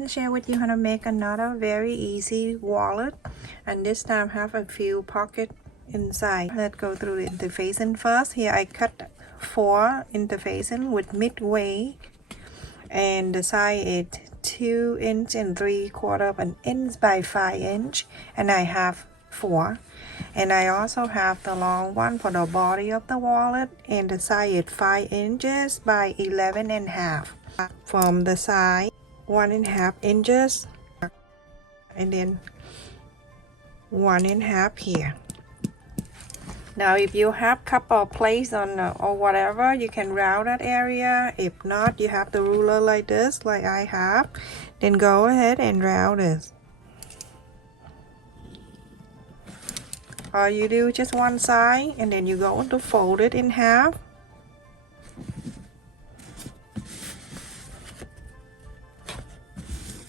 going to share with you how to make another very easy wallet, and this time have a few pockets inside. Let's go through the interfacing first. Here I cut 4 interfacing with midweight, and the size is 2 inch and 3/4 inch by 5 inch, and I have 4. And I also have the long one for the body of the wallet, and the size is 5 inches by 11.5. From the side, 1.5 inches, and then 1.5 here. Now if you have couple plates on or whatever, you can round that area. If not, you have the ruler like this, like I have, then go ahead and round this. Or you do just one side, and then you go to fold it in half.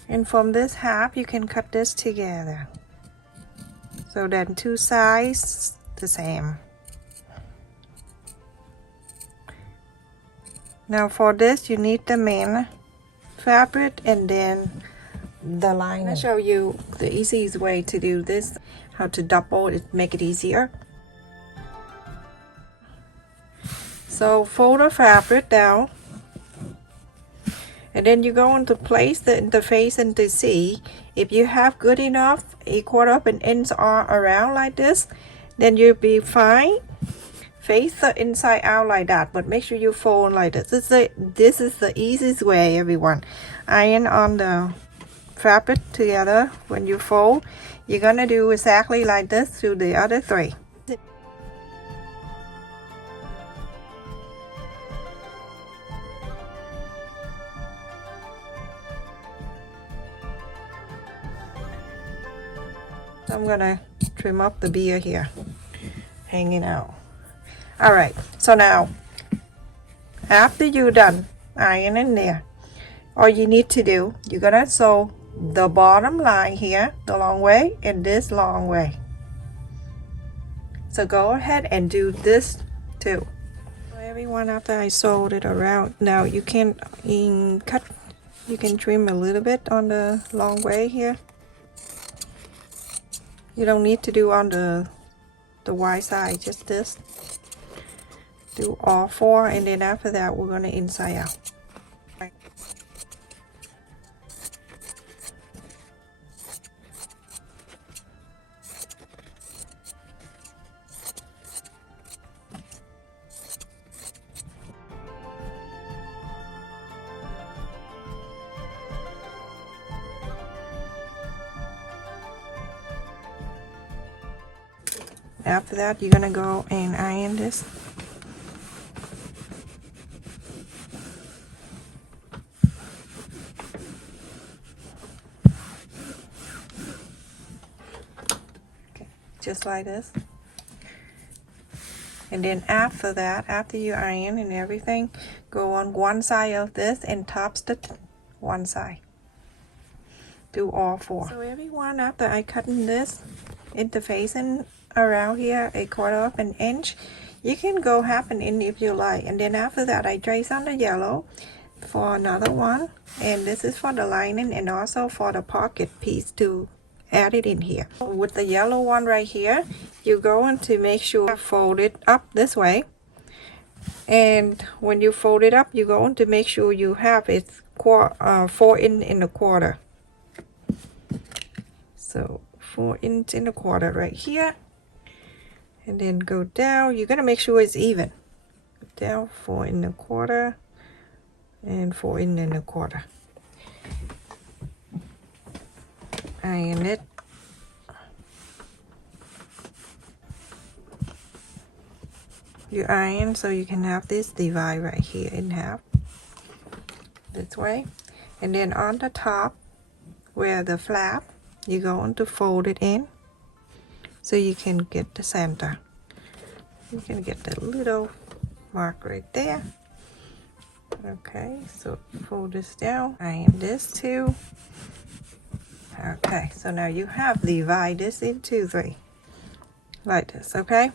And from this half, you can cut this together, so then 2 sides the same. Now for this, you need the main fabric and then the lining. I'll show you the easiest way to do this, how to double it, make it easier. So fold the fabric down, and then you go into place the interface and to see if you have good enough 1/4 inch all around like this, then you'll be fine. Face the inside out like that, but make sure you fold like this. This is the easiest way, everyone. Iron on the fabric together. When you fold, you're gonna do exactly like this to the other 3. I'm gonna trim up the beard here, hanging out. All right, so now after you're done ironing there, all you need to do, you're gonna sew the bottom line here the long way and this long way. So go ahead and do this too. So everyone, after I sewed it around, now you can cut, you can trim a little bit on the long way here. You don't need to do on the wide side, just this. Do all 4, and then after that we're going to inside out. After that, you're gonna go and iron this. Okay, just like this. And then after that, after you iron and everything, go on one side of this and top stitch one side. Do all 4. So everyone, after I cutting this interfacing around here 1/4 inch, you can go 1/2 inch if you like. And then after that, I trace on the yellow for another one, and this is for the lining and also for the pocket piece to add it in here. With the yellow one right here, you're going to make sure you fold it up this way, and when you fold it up, you're going to make sure you have it 4 inch and 1/4. So 4 inch and 1/4 right here, and then go down. You're gonna make sure it's even. Down 4 inch and 1/4 and 4 inch and 1/4. Iron it. You iron so you can have this divide right here in half this way, and then on the top where the flap, you're going to fold it in so you can get the center. You can get the little mark right there. Okay, so fold this down, iron this too. Okay, so now you have divide this into 3 like this. Okay,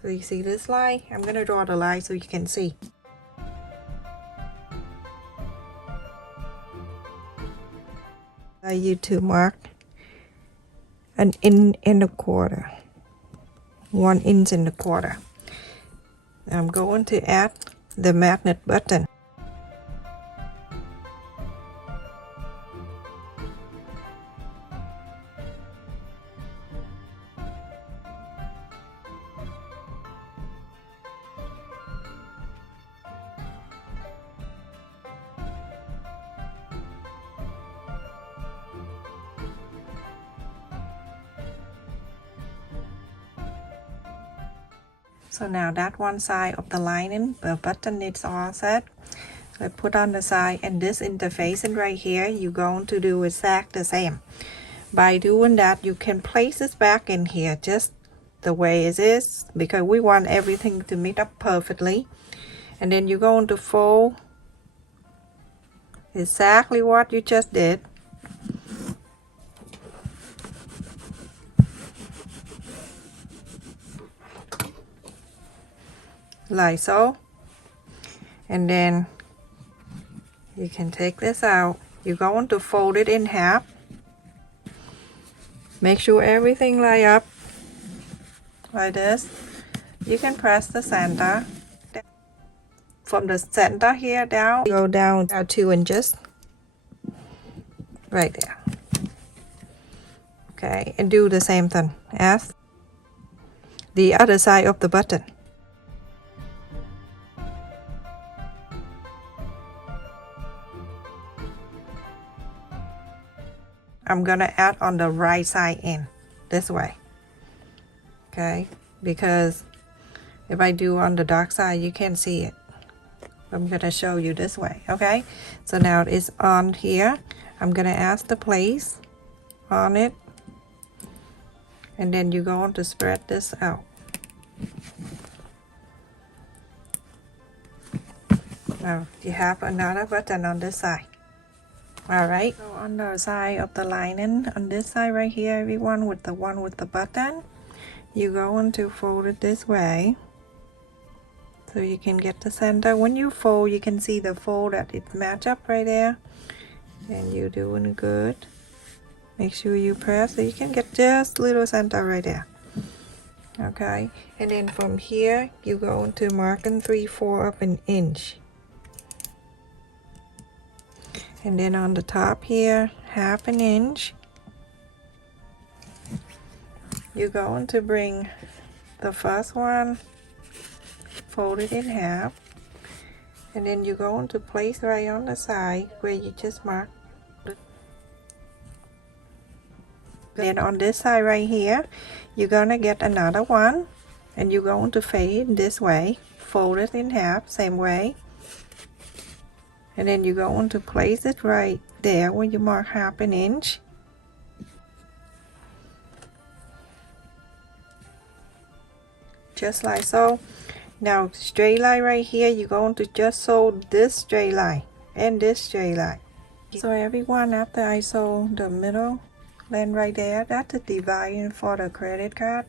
so you see this line. I'm gonna draw the line so you can see. I use to mark an inch and a quarter, 1 inch and a quarter. I'm going to add the magnet button. So now that one side of the lining, the button is all set. So I put on the side, and this interfacing right here, you're going to do exactly the same. By doing that, you can place it back in here just the way it is, because we want everything to meet up perfectly. And then you're going to fold exactly what you just did. Like so. And then you can take this out. You're going to fold it in half. Make sure everything line up like this. You can press the center. From the center here down, go down about 2 inches. Right there. Okay, and do the same thing as the other side of the button. I'm gonna add on the right side in this way. Okay, because if I do on the dark side, you can't see it. I'm gonna show you this way. Okay, so now it's on here. I'm gonna add the place on it, and then you're going to spread this out. Now you have another button on this side. Alright, so on the side of the lining, on this side right here, everyone, with the one with the button, you're going to fold it this way so you can get the center. When you fold, you can see the fold that it match up right there, and you're doing good. Make sure you press so you can get just little center right there. Okay, and then from here you're going to mark in 3/4 of an inch. And then on the top here, 1/2 an inch. You're going to bring the first one, fold it in half, and then you're going to place right on the side where you just marked. Then on this side right here, you're gonna get another one, and you're going to fade this way, fold it in half, same way. And then you're going to place it right there where you mark 1/2 an inch. Just like so. Now straight line right here, you're going to just sew this straight line and this straight line. So everyone, after I sew the middle line right there, that's the dividing for the credit card.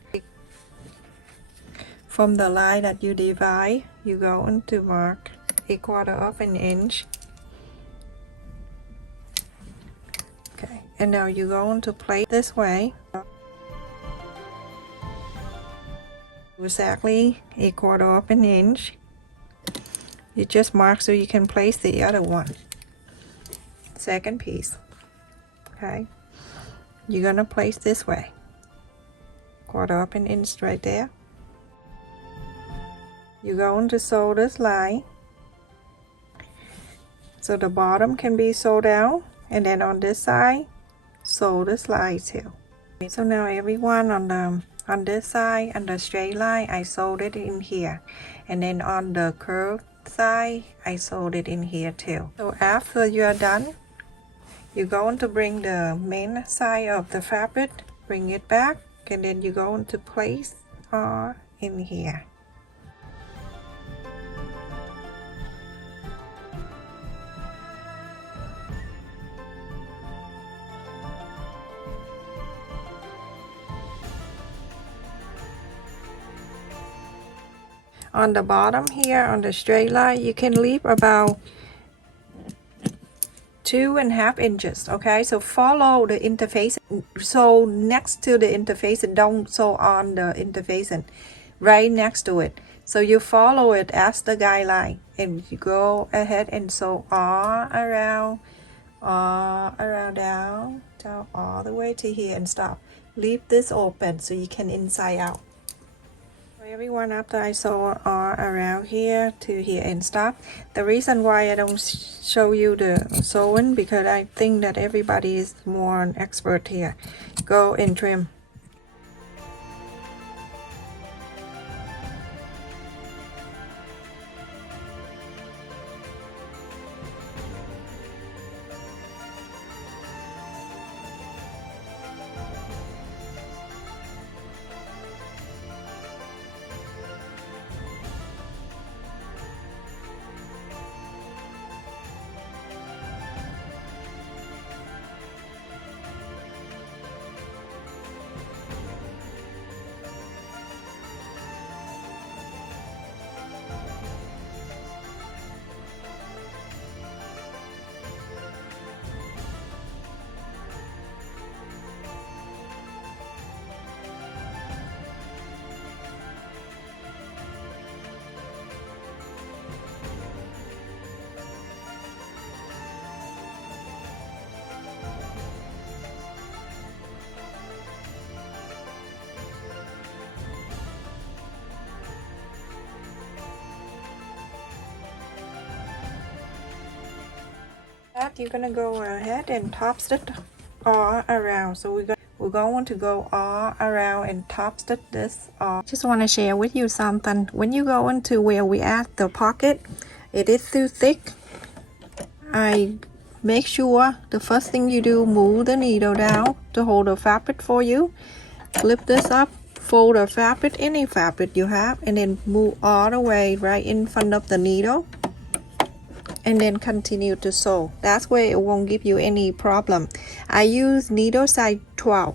From the line that you divide, you're going to mark 1/4 of an inch. Okay, and now you're going to place this way. Exactly 1/4 of an inch. You just mark so you can place the other one. Second piece. Okay, you're gonna place this way. 1/4 of an inch right there. You're going to sew this line so the bottom can be sewed down, and then on this side sew this line too. So now everyone, on this side, on the straight line, I sewed it in here, and then on the curved side I sewed it in here too. So after you are done, you're going to bring the main side of the fabric, bring it back, and then you're going to place in here. On the bottom here, on the straight line, you can leave about 2.5 inches. Okay, so follow the interface. So next to the interface, don't sew on the interface, right next to it. So you follow it as the guideline, and you go ahead and sew all around down all the way to here and stop. Leave this open so you can inside out. So everyone, after I sew all around here to here and stop, the reason why I don't show you the sewing, because I think that everybody is more an expert here. Go and trim. You're gonna go ahead and top stitch all around. So we're going to go all around and top stitch this all. Just want to share with you something. When you go into where we add the pocket, it is too thick. I make sure the first thing you do, move the needle down to hold the fabric for you. Flip this up, fold the fabric, any fabric you have, and then move all the way right in front of the needle. And then continue to sew. That's where it won't give you any problem. I use needle size 12.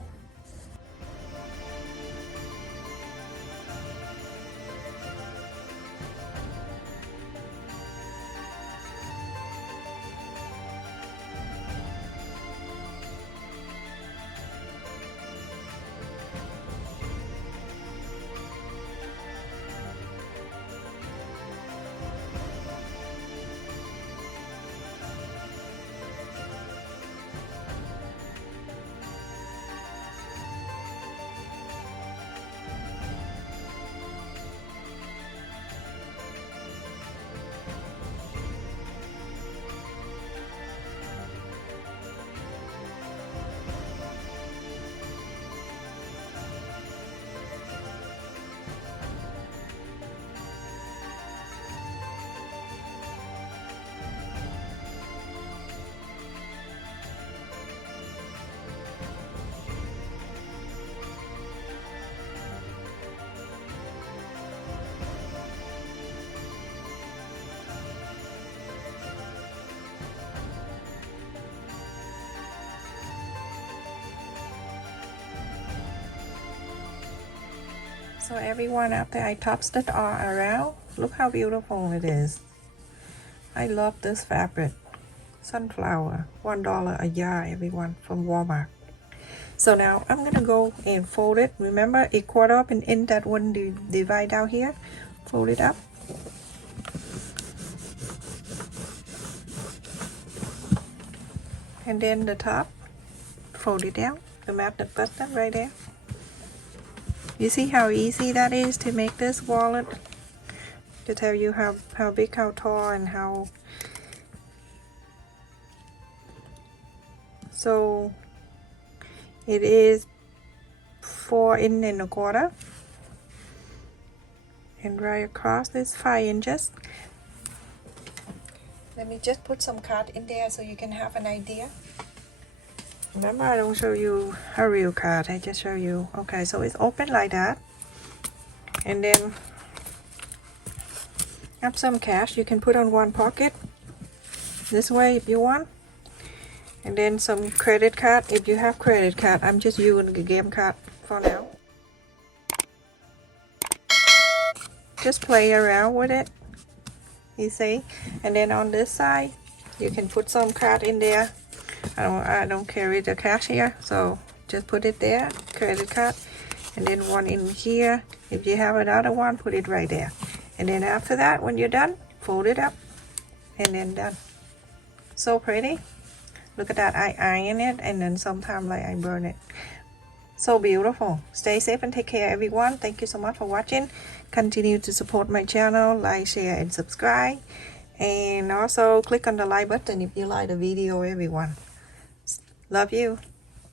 So everyone, after I top stitch all around, look how beautiful it is. I love this fabric. Sunflower, $1 a yard, everyone, from Walmart. So now I'm gonna go and fold it. Remember, a 1/4 of an inch that one divide out here. Fold it up. And then the top, fold it down. The magnet button right there. You see how easy that is to make this wallet? To tell you how big, how tall, and how... So it is 4 1/4, and right across is 5 inches. Let me just put some card in there so you can have an idea. Remember, I don't show you a real card, I just show you. Okay, so it's open like that, and then have some cash you can put on one pocket this way if you want, and then some credit card if you have credit card. I'm just using the game card for now. Just play around with it, you see. And then on this side You can put some card in there. I don't carry the cash here, so just put it there, credit card, and then one in here. If you have another one, put it right there. And then after that, when you're done, fold it up, and then done. So pretty. Look at that, I iron it, and then sometimes like I burn it. So beautiful. Stay safe and take care, everyone. Thank you so much for watching. Continue to support my channel, like, share, and subscribe. And also click on the like button if you like the video, everyone. Love you.